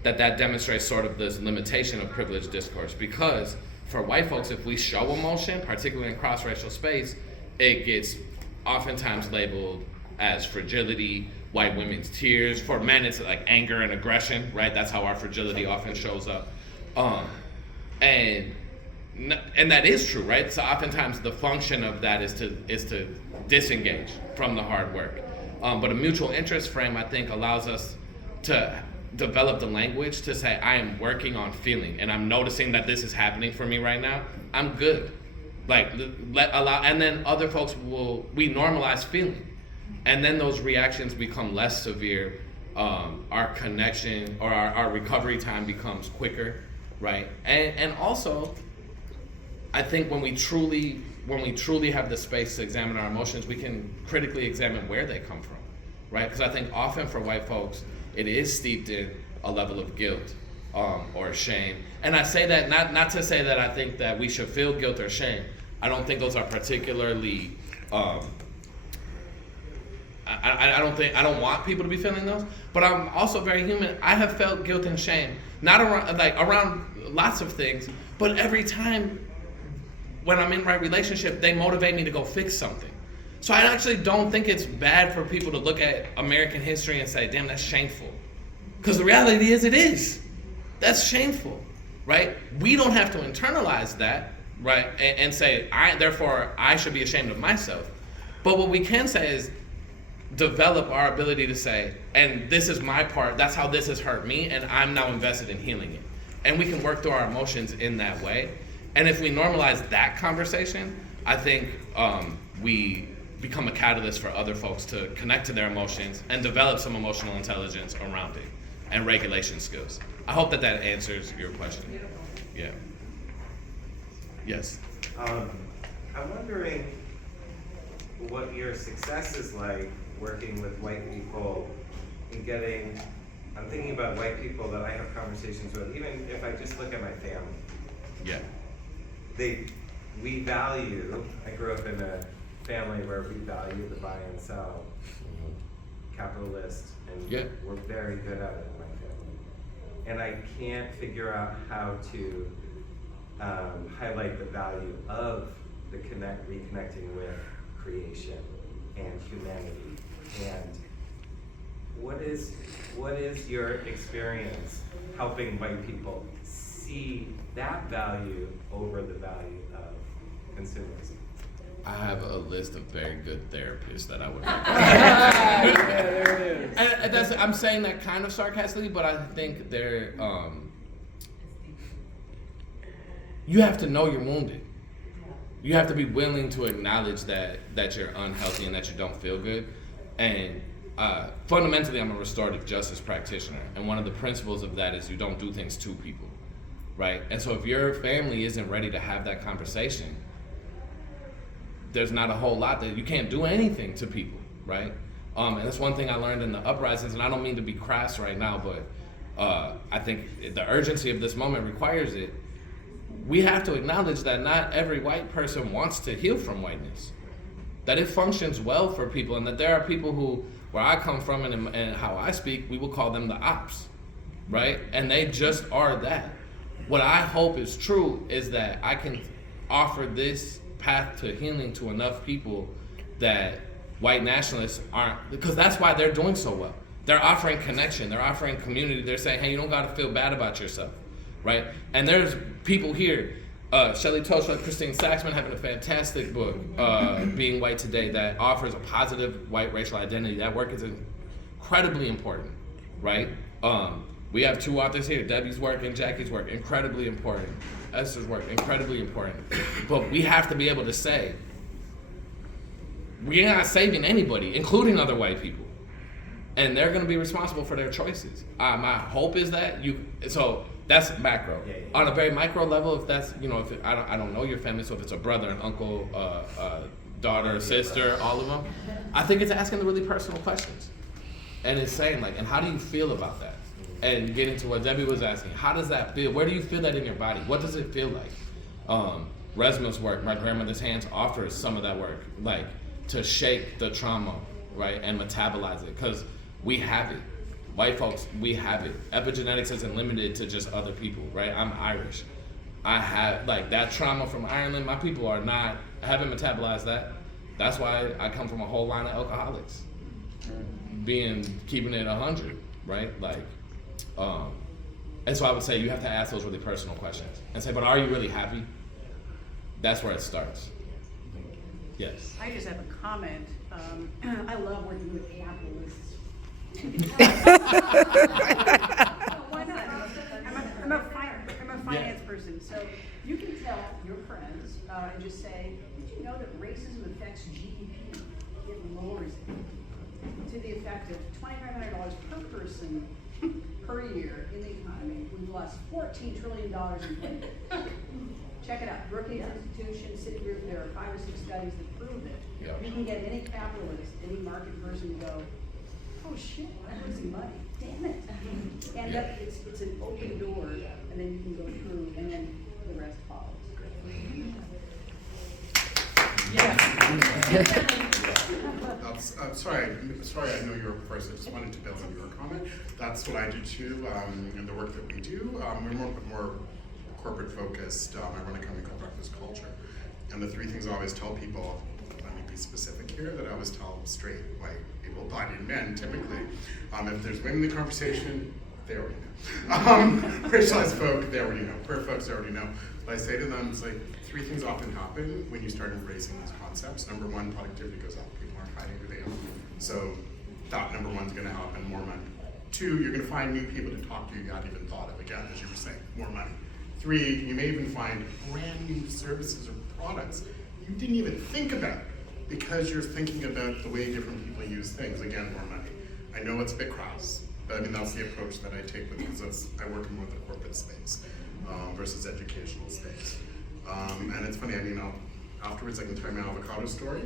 that demonstrates sort of this limitation of privileged discourse, because for white folks, if we show emotion, particularly in cross-racial space, it gets oftentimes labeled as fragility, white women's tears. For men, it's like anger and aggression, right? That's how our fragility often shows up. And that is true, right? So oftentimes the function of that is to disengage from the hard work. But a mutual interest frame, I think, allows us to develop the language to say, I am working on feeling, and I'm noticing that this is happening for me right now. I'm good. Like, and then other folks we normalize feeling. And then those reactions become less severe. Our connection or our recovery time becomes quicker, right? And also, I think when we truly have the space to examine our emotions, we can critically examine where they come from, right? Because I think often for white folks, it is steeped in a level of guilt or shame. And I say that not to say that I think that we should feel guilt or shame. I don't think those are particularly. I don't want people to be feeling those, but I'm also very human. I have felt guilt and shame, not around lots of things, but every time when I'm in my relationship, they motivate me to go fix something. So I actually don't think it's bad for people to look at American history and say, damn, that's shameful. Because the reality is, it is. That's shameful, right? We don't have to internalize that, right? And say, therefore, I should be ashamed of myself. But what we can say is develop our ability to say, and this is my part, that's how this has hurt me, and I'm now invested in healing it. And we can work through our emotions in that way. And if we normalize that conversation, I think we become a catalyst for other folks to connect to their emotions and develop some emotional intelligence around it and regulation skills. I hope that answers your question. Yeah. Yes. I'm wondering what your success is like working with white people in getting, I'm thinking about white people that I have conversations with, even if I just look at my family. Yeah. We value, I grew up in a family where we value the buy and sell, capitalist, and we're very good at it in my family. And I can't figure out how to highlight the value of the reconnecting with creation and humanity. And what is your experience helping white people see that value over the value of consumerism? I have a list of very good therapists that I would There it is. and I'm saying that kind of sarcastically, but I think they're you have to know you're wounded. You have to be willing to acknowledge that you're unhealthy and that you don't feel good. And fundamentally, I'm a restorative justice practitioner, and one of the principles of that is you don't do things to people, right? And so if your family isn't ready to have that conversation, there's not a whole lot that you can't do anything to people, right? And that's one thing I learned in the uprisings, and I don't mean to be crass right now, but I think the urgency of this moment requires it. We have to acknowledge that not every white person wants to heal from whiteness, that it functions well for people, and that there are people who, where I come from and how I speak, we will call them the ops, right? And they just are that. What I hope is true is that I can offer this path to healing to enough people that white nationalists aren't, because that's why they're doing so well. They're offering connection, they're offering community, they're saying, hey, you don't gotta feel bad about yourself, right? And there's people here, Shelley Tosha, Christine Saxman having a fantastic book, Being White Today, that offers a positive white racial identity. That work is incredibly important, right? We have two authors here, Debbie's work and Jackie's work, incredibly important. Esther's work, incredibly important. But we have to be able to say, we're not saving anybody, including other white people. And they're gonna be responsible for their choices. My hope is that so that's macro. Yeah. On a very micro level, if that's, if I don't know your family, so if it's a brother, an uncle, daughter, sister, all of them, I think it's asking the really personal questions. And it's saying and how do you feel about that? And getting to what Debbie was asking, how does that feel? Where do you feel that in your body? What does it feel like? Resma's work, My Grandmother's Hands, offers some of that work, like to shake the trauma, right, and metabolize it, because we have it. White folks, we have it. Epigenetics isn't limited to just other people, right? I'm Irish. I have, like, that trauma from Ireland, my people haven't metabolized that. That's why I come from a whole line of alcoholics. Keeping it 100, right? Like, and so I would say you have to ask those really personal questions and say, but are you really happy? That's where it starts. Yes. I just have a comment. I love working with capitalists. Why not? I'm a finance person, so you can tell your friends and just say, did you know that racism affects GDP? It lowers it to the effect of $2,500 per person per year in the economy. We've lost $14 trillion in labor. Check it out. Brookings Institution, Citigroup, there are 5 or 6 studies that prove it. Yeah. You can get any capitalist, any market person to go, oh shit, I'm losing money. Damn it. And it's an open door, and then you can go through, and then the rest follows. Sorry, I know you're first. I just wanted to build on your comment. That's what I do too, in the work that we do. We're more corporate focused. I run a company called Breakfast Culture. And the 3 things I always tell people, let me be specific here, that I always tell straight, white, able-bodied men typically, if there's women in the conversation, they already know. Racialized folk, they already know. Queer folks, they already know. But I say to them, it's like 3 things often happen when you start embracing these concepts. Number 1, productivity goes up. People aren't hiding who they are. So thought number 1 is gonna happen, more money. 2, you're gonna find new people to talk to you hadn't even thought of, again, as you were saying, more money. 3, you may even find brand new services or products you didn't even think about because you're thinking about the way different people use things. Again, more money. I know it's a bit crass, but I mean, that's the approach that I take with because I work in more the corporate space versus educational space. And it's funny, I mean, afterwards I can tell you my avocado story,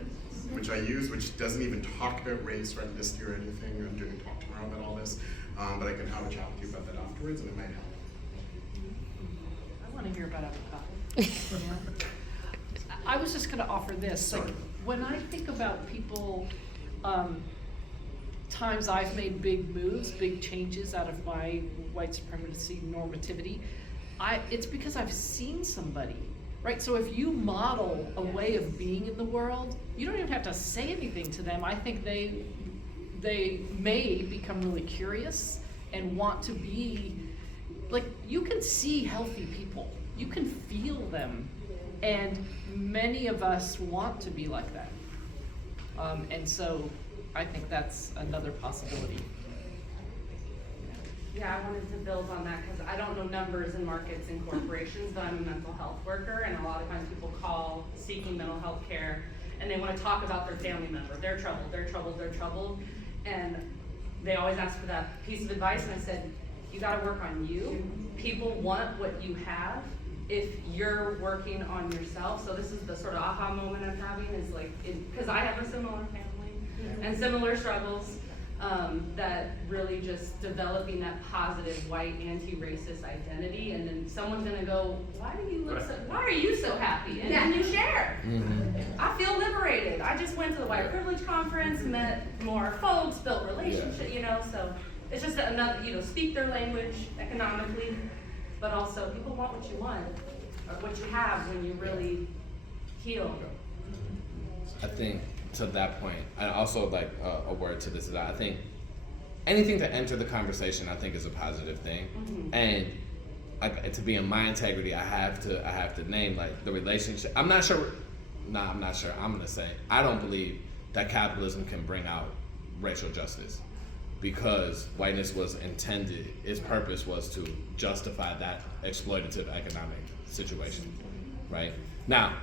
which I use, which doesn't even talk about race or ethnicity or anything. I'm doing a talk tomorrow about all this, but I can have a chat with you about that afterwards and it might help. I want to hear about avocado. I was just going to offer this. Like, when I think about people, times I've made big moves, big changes out of my white supremacy normativity, it's because I've seen somebody, right? So if you model a way of being in the world, you don't even have to say anything to them. I think they may become really curious and want to be, like, you can see healthy people. You can feel them. And many of us want to be like that. And so I think that's another possibility. Yeah, I wanted to build on that because I don't know numbers in markets and corporations, but I'm a mental health worker, and a lot of times people call seeking mental health care and they want to talk about their family member. They're troubled, and they always ask for that piece of advice, and I said, you got to work on you. People want what you have if you're working on yourself. So this is the sort of aha moment I'm having, is like, because I have a similar family and similar struggles, that really just developing that positive white anti-racist identity, and then someone's gonna go, why are you so happy? And then you share. I feel liberated. I just went to the white privilege conference, met more folks, built relationships, so it's just another, speak their language economically, but also people want what you want, or what you have when you really heal. I think to that point, and also like a word to this, is that I think anything to enter the conversation, I think, is a positive thing. And to be in my integrity, I have to name like the relationship. I'm not sure. I'm gonna say I don't believe that capitalism can bring out racial justice, because whiteness was intended, its purpose was to justify that exploitative economic situation, right? Now,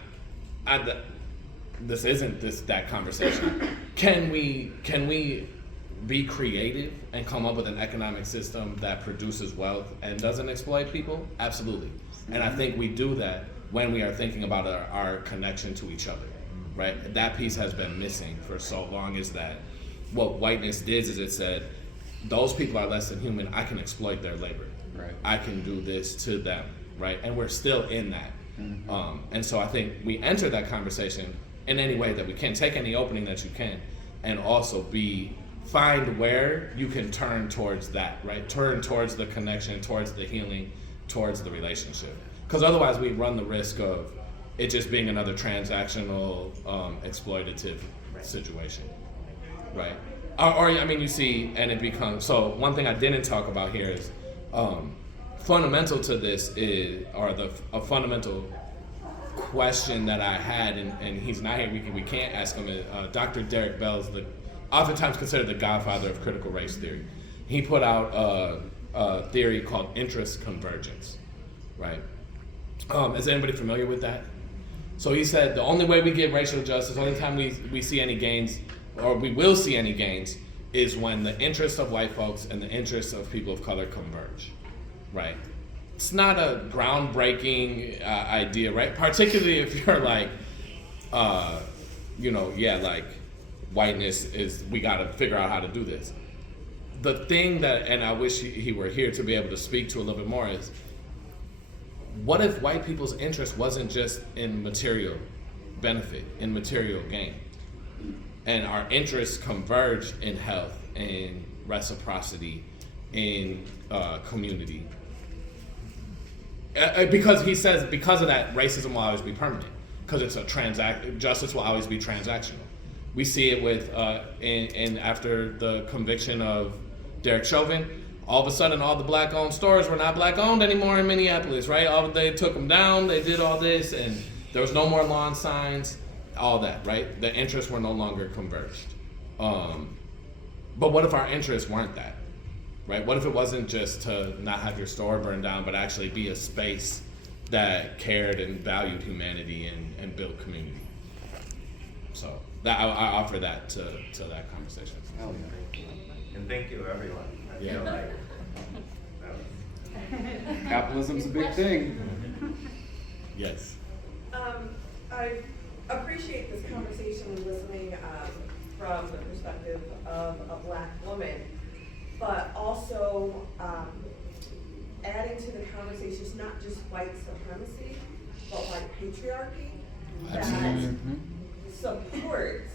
this isn't that conversation. Can we be creative and come up with an economic system that produces wealth and doesn't exploit people? Absolutely. And I think we do that when we are thinking about our connection to each other, right? That piece has been missing for so long, is that what whiteness did is it said, those people are less than human, I can exploit their labor. Right. I can do this to them, right? And we're still in that. And so I think we enter that conversation in any way that we can, take any opening that you can, and also find where you can turn towards that, right? Turn towards the connection, towards the healing, towards the relationship. Because otherwise we run the risk of it just being another transactional, exploitative situation, right? Or I mean, you see, and it becomes, so one thing I didn't talk about here is, fundamental to this a fundamental question that I had, and he's not here, we can't ask him, Dr. Derek Bell's oftentimes considered the godfather of critical race theory. He put out a theory called interest convergence, right? Is anybody familiar with that? So he said the only way we get racial justice, the only time we see any gains, or we will see any gains, is when the interests of white folks and the interests of people of color converge, right? It's not a groundbreaking idea, right? Particularly if you're like, like whiteness is, we gotta figure out how to do this. The thing that, and I wish he were here to be able to speak to a little bit more, is what if white people's interest wasn't just in material benefit, in material gain, and our interests converge in health, in reciprocity, in community? Because he says, because of that, racism will always be permanent, because it's justice will always be transactional. We see it with, after the conviction of Derek Chauvin, all of a sudden all the black-owned stores were not black-owned anymore in Minneapolis, right? They took them down, they did all this, and there was no more lawn signs, all that, right? The interests were no longer converged. But what if our interests weren't that, right? What if it wasn't just to not have your store burned down, but actually be a space that cared and valued humanity and built community? So that I offer that to that conversation. Hell yeah. And thank you, everyone. I feel Yeah. like Capitalism's a big thing. Yes. I appreciate this conversation and listening from the perspective of a Black woman, but also adding to the conversation is not just white supremacy, but white patriarchy that supports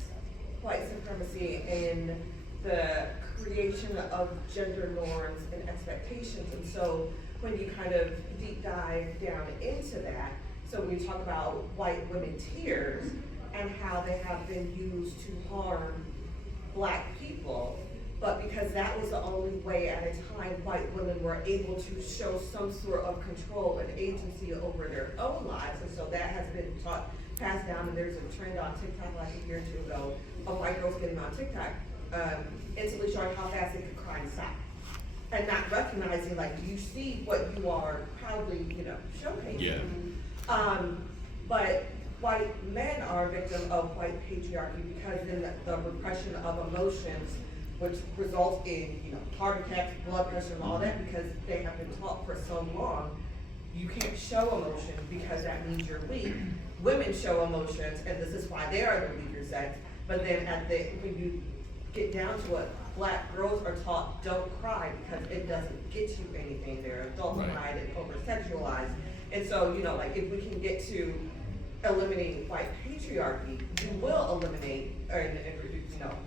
white supremacy and the creation of gender norms and expectations. And so when you kind of deep dive down into that, so when you talk about white women tears and how they have been used to harm Black people, but because that was the only way at a time white women were able to show some sort of control and agency over their own lives. And so that has been passed down, and there's a trend on TikTok like a year or two ago of white girls getting on TikTok, instantly showing how fast they could cry and stop. And not recognizing, like, do you see what you are proudly, showcasing? Yeah. But white men are a victim of white patriarchy because then the repression of emotions, which results in, heart attacks, blood pressure, and all that, because they have been taught for so long, you can't show emotion because that means you're weak. Women show emotions, and this is why they are the weaker sex. But then when you get down to it, Black girls are taught don't cry because it doesn't get you anything. They're adultified and over-sexualized. And so, if we can get to eliminating white patriarchy, we will eliminate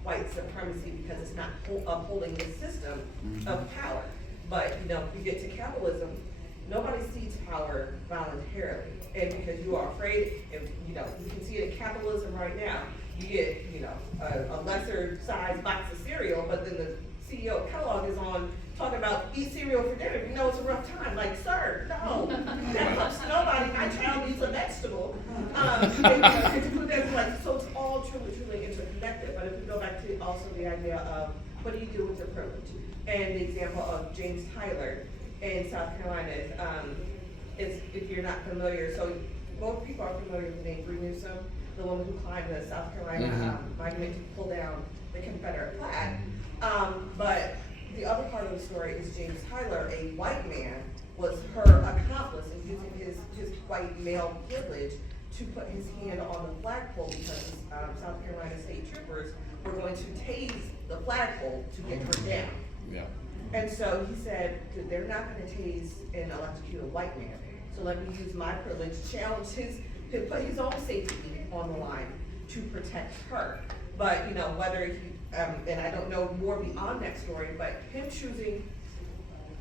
white supremacy because it's not upholding the system of power. But, if you get to capitalism, nobody seeks power voluntarily. And because you are afraid, you can see it in capitalism right now. You get, a lesser sized box of cereal, but then the CEO of Kellogg is on talking about eat cereal for dinner. It's a rough time. Like, sir, no, that helps nobody. My child needs a vegetable. So it's all truly interconnected. But if we go back to also the idea of what do you do with your privilege? And the example of James Tyler in South Carolina is, if you're not familiar, so most people are familiar with the name Bree Newsom, the woman who climbed the South Carolina monument to pull down the Confederate flag. But the other part of the story is James Tyler, a white man, was her accomplice in using his white male privilege to put his hand on the flagpole because South Carolina state troopers were going to tase the flagpole to get her down. Yeah. And so he said, they're not going to tase and electrocute a white man. So let me use my privilege, challenge to put his own safety on the line to protect her. But, you know, whether he, and I don't know more beyond that story, but him choosing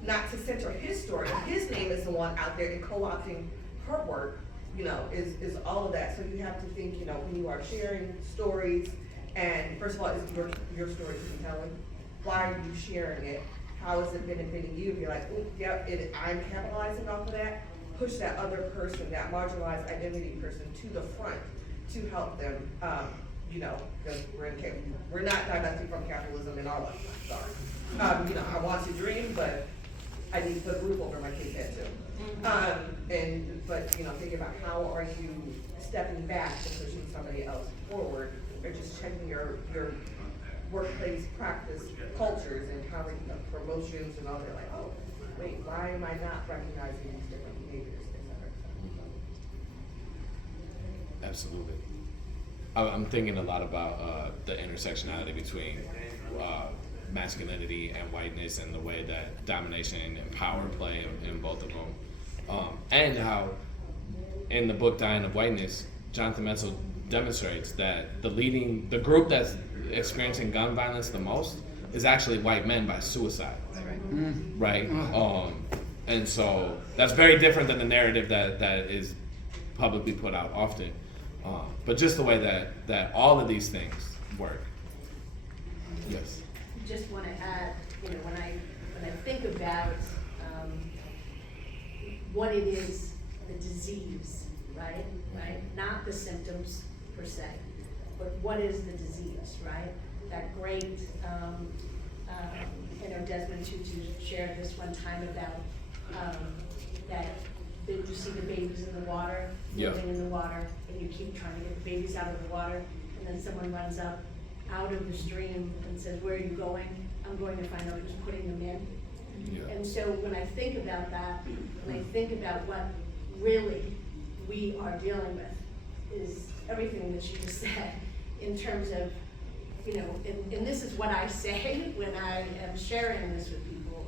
not to center his story, his name is the one out there and co-opting her work, you know, is all of that. So you have to think, you know, when you are sharing stories, and first of all, is your story to be telling? Why are you sharing it? How is it benefiting you? If you're like, oh, yep, I'm capitalizing off of that, push that other person, that marginalized identity person to the front to help them, you know, because we're not divesting from capitalism in our life, sorry. You know, I want to dream, but I need to put a roof over my kid's head too. But, you know, thinking about how are you stepping back and pushing somebody else forward, or just checking your workplace practice cultures and how, you know, promotions and all that, like, oh, wait, why am I not recognizing these different behaviors, et cetera? Absolutely. I'm thinking a lot about the intersectionality between masculinity and whiteness, and the way that domination and power play in both of them. And how in the book Dying of Whiteness, Jonathan Metzl demonstrates that the group that's experiencing gun violence the most is actually white men by suicide. Right? And so that's very different than the narrative that is publicly put out often. But just the way that all of these things work. Yes. Just want to add, you know, when I think about what it is, the disease, right? Not the symptoms per se, but what is the disease, right? That great, you know, Desmond Tutu shared this one time about that you see the babies in the water, living in the water, and you keep trying to get the babies out of the water, and then someone runs up out of the stream and says, where are you going? I'm going to find out who's putting them in. Yeah. And so when I think about that, when I think about what really we are dealing with, is everything that you just said in terms of, you know, and this is what I say when I am sharing this with people.